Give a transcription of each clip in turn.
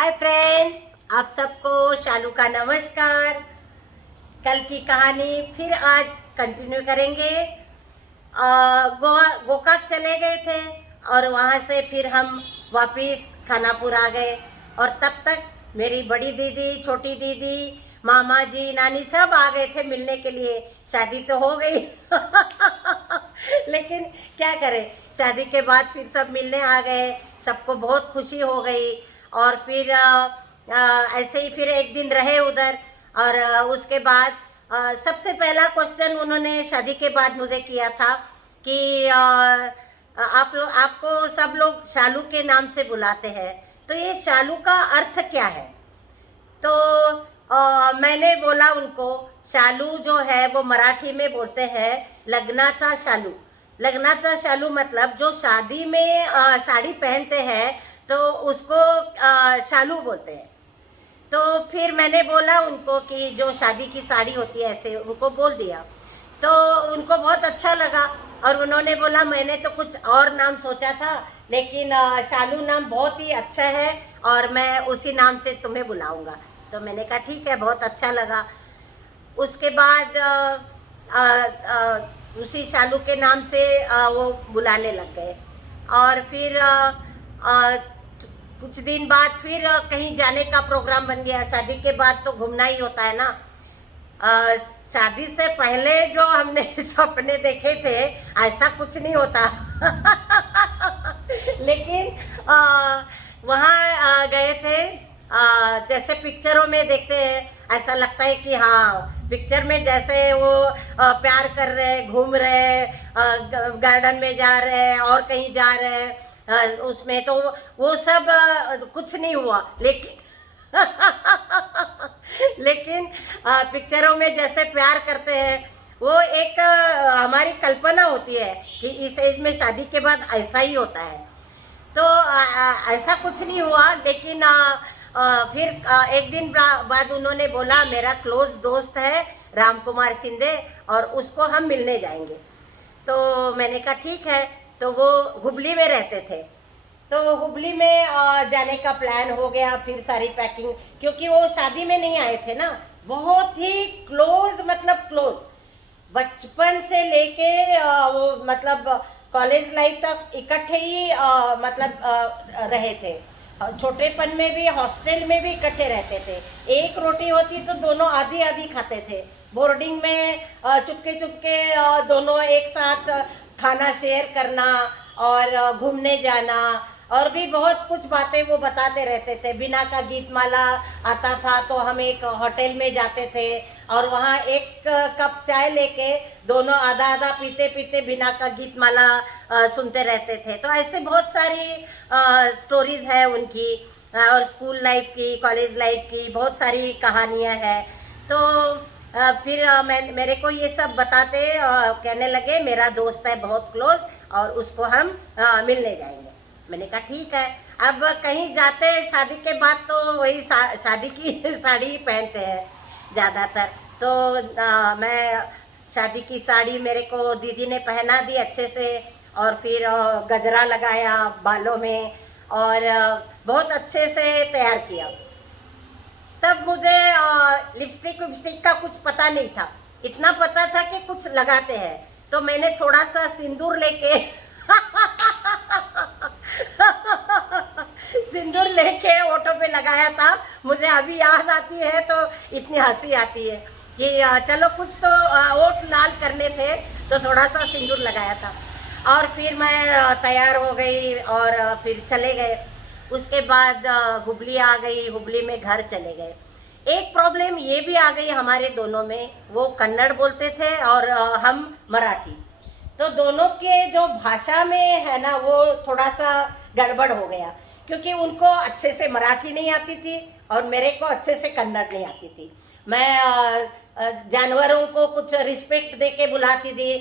Hi friends, आप सबको शालू का नमस्कार। कल की कहानी फिर आज कंटिन्यू करेंगे। गोवा गोकाक चले गए थे और वहाँ से फिर हम वापस खानापुर आ गए। और तब तक मेरी बड़ी दीदी, छोटी दीदी, मामा जी, नानी सब आ गए थे मिलने के लिए। शादी तो हो गई लेकिन क्या करें, शादी के बाद फिर सब मिलने आ गए, सबको बहुत खुशी हो गई। और फिर ऐसे ही फिर एक दिन रहे उधर। और उसके बाद सबसे पहला क्वेश्चन उन्होंने शादी के बाद मुझे किया था कि आपको सब लोग शालू के नाम से बुलाते हैं, तो ये शालू का अर्थ क्या है? तो मैंने बोला उनको, शालू जो है वो मराठी में बोलते हैं लग्नाचा शालू। लग्नाचा शालू मतलब जो शादी में साड़ी पहनते हैं तो उसको शालू बोलते हैं। तो फिर मैंने बोला उनको कि जो शादी की साड़ी होती है ऐसे उनको बोल दिया। तो उनको बहुत अच्छा लगा और उन्होंने बोला मैंने तो कुछ और नाम सोचा था, लेकिन शालू नाम बहुत ही अच्छा है और मैं उसी नाम से तुम्हें बुलाऊंगा। तो मैंने कहा ठीक है, बहुत अच्छा लगा। उसके बाद उसी शालू के नाम से वो बुलाने लग गए। और फिर कुछ दिन बाद फिर कहीं जाने का प्रोग्राम बन गया। शादी के बाद तो घूमना ही होता है ना। शादी से पहले जो हमने सपने देखे थे ऐसा कुछ नहीं होता लेकिन वहाँ गए थे। जैसे पिक्चरों में देखते हैं ऐसा लगता है कि हाँ, पिक्चर में जैसे वो प्यार कर रहे हैं, घूम रहे हैं, गार्डन में जा रहे हैं और कहीं जा रहे हैं, उसमें तो वो सब कुछ नहीं हुआ। लेकिन लेकिन पिक्चरों में जैसे प्यार करते हैं वो एक हमारी कल्पना होती है कि इस एज में शादी के बाद ऐसा ही होता है। तो ऐसा कुछ नहीं हुआ। लेकिन फिर एक दिन बाद उन्होंने बोला मेरा क्लोज दोस्त है राम कुमार शिंदे और उसको हम मिलने जाएंगे। तो मैंने कहा ठीक है। तो वो हुबली में रहते थे, तो हुबली में जाने का प्लान हो गया। फिर सारी पैकिंग, क्योंकि वो शादी में नहीं आए थे ना, बहुत ही क्लोज, मतलब क्लोज बचपन से लेके वो मतलब कॉलेज लाइफ तक इकट्ठे ही रहे थे। छोटेपन में भी हॉस्टल में भी इकट्ठे रहते थे। एक रोटी होती तो दोनों आधी आधी खाते थे। बोर्डिंग में चुपके चुपके दोनों एक साथ खाना शेयर करना और घूमने जाना और भी बहुत कुछ बातें वो बताते रहते थे। बिना का गीतमाला आता था तो हम एक होटल में जाते थे और वहाँ एक कप चाय लेके दोनों आधा आधा पीते पीते बिना का गीतमाला सुनते रहते थे। तो ऐसे बहुत सारी स्टोरीज है उनकी, और स्कूल लाइफ की, कॉलेज लाइफ की बहुत सारी कहानियाँ हैं। तो फिर मेरे को ये सब बताते कहने लगे मेरा दोस्त है बहुत क्लोज और उसको हम मिलने जाएंगे। मैंने कहा ठीक है। अब कहीं जाते हैं शादी के बाद तो वही शादी की साड़ी पहनते हैं ज़्यादातर। तो मैं शादी की साड़ी मेरे को दीदी ने पहना दी अच्छे से और फिर गजरा लगाया बालों में और बहुत अच्छे से तैयार किया। तब मुझे लिपस्टिक विपस्टिक का कुछ पता नहीं था, इतना पता था कि कुछ लगाते हैं। तो मैंने थोड़ा सा सिंदूर लेके सिंदूर लेके ऑटो पे लगाया था। मुझे अभी याद आती है तो इतनी हंसी आती है कि चलो कुछ तो ओठ लाल करने थे तो थोड़ा सा सिंदूर लगाया था। और फिर मैं तैयार हो गई और फिर चले गए। उसके बाद हुबली आ गई, हुबली में घर चले गए। एक प्रॉब्लम ये भी आ गई हमारे दोनों में, वो कन्नड़ बोलते थे और हम मराठी। तो दोनों के जो भाषा में है ना वो थोड़ा सा गड़बड़ हो गया, क्योंकि उनको अच्छे से मराठी नहीं आती थी और मेरे को अच्छे से कन्नड़ नहीं आती थी। मैं जानवरों को कुछ रिस्पेक्ट दे के बुलाती थी,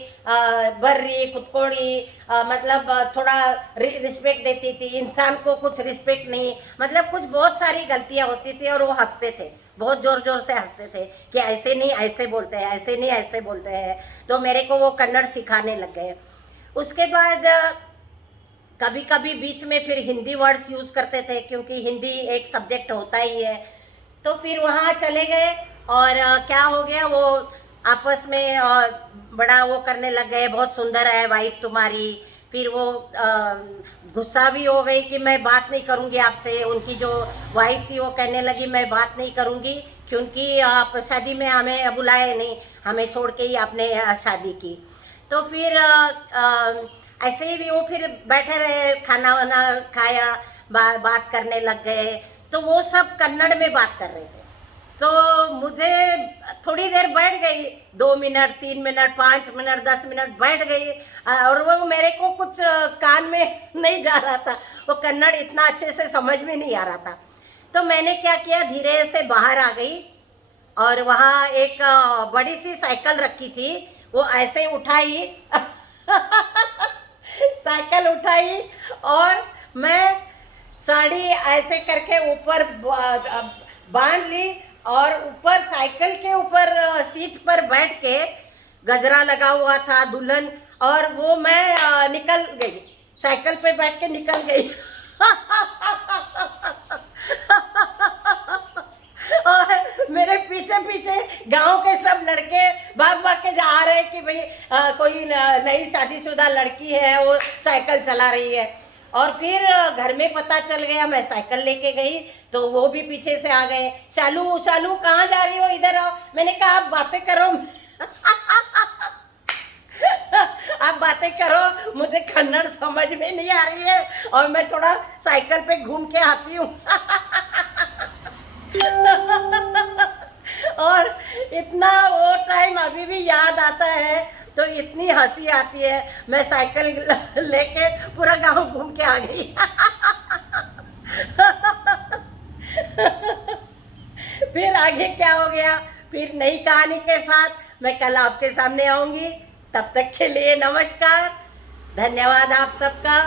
बर्री कुतकोड़ी, मतलब थोड़ा रिस्पेक्ट देती थी। इंसान को कुछ रिस्पेक्ट नहीं, मतलब कुछ बहुत सारी गलतियां होती थी और वो हंसते थे, बहुत जोर जोर से हंसते थे कि ऐसे नहीं ऐसे बोलते हैं, ऐसे नहीं ऐसे बोलते हैं। तो मेरे को वो कन्नड़ सिखाने लग गए। उसके बाद कभी कभी बीच में फिर हिंदी वर्ड्स यूज़ करते थे, क्योंकि हिंदी एक सब्जेक्ट होता ही है। तो फिर वहाँ चले गए, और क्या हो गया, वो आपस में बड़ा वो करने लग गए, बहुत सुंदर है वाइफ तुम्हारी। फिर वो गुस्सा भी हो गई कि मैं बात नहीं करूँगी आपसे। उनकी जो वाइफ थी वो कहने लगी मैं बात नहीं करूँगी, क्योंकि आप शादी में हमें बुलाए नहीं, हमें छोड़ के ही आपने शादी की। तो फिर ऐसे ही वो फिर बैठे रहे, खाना वाना खाया, बात करने लग गए। तो वो सब कन्नड़ में बात कर रहे थे। तो मुझे थोड़ी देर बैठ गई, 2 मिनट, 3 मिनट, 5 मिनट, 10 मिनट बैठ गई, और वो मेरे को कुछ कान में नहीं जा रहा था, वो कन्नड़ इतना अच्छे से समझ में नहीं आ रहा था। तो मैंने क्या किया, धीरे से बाहर आ गई, और वहाँ एक बड़ी सी साइकिल रखी थी, वो ऐसे उठाई साइकिल उठाई, और मैं साड़ी ऐसे करके ऊपर बांध ली, और ऊपर साइकिल के ऊपर सीट पर बैठ के, गजरा लगा हुआ था दुल्हन, और वो मैं निकल गई, साइकिल पे बैठ के निकल गई। और मेरे पीछे पीछे गांव के सब लड़के भाग भाग के जा रहे कि भाई कोई नई शादीशुदा लड़की है, वो साइकिल चला रही है। और फिर घर में पता चल गया, मैं साइकिल लेके गई तो वो भी पीछे से आ गए, शालू शालू कहाँ जा रही हो, इधर आओ। मैंने कहा आप बातें करो आप बातें करो, मुझे कन्नड़ समझ में नहीं आ रही है, और मैं थोड़ा साइकिल पे घूम के आती हूँ। और इतना वो टाइम अभी भी याद आता है, तो इतनी हंसी आती है। मैं साइकिल लेके पूरा गांव घूम के आ गई। फिर आगे क्या हो गया, फिर नई कहानी के साथ मैं कल आपके सामने आऊंगी। तब तक के लिए नमस्कार, धन्यवाद आप सबका।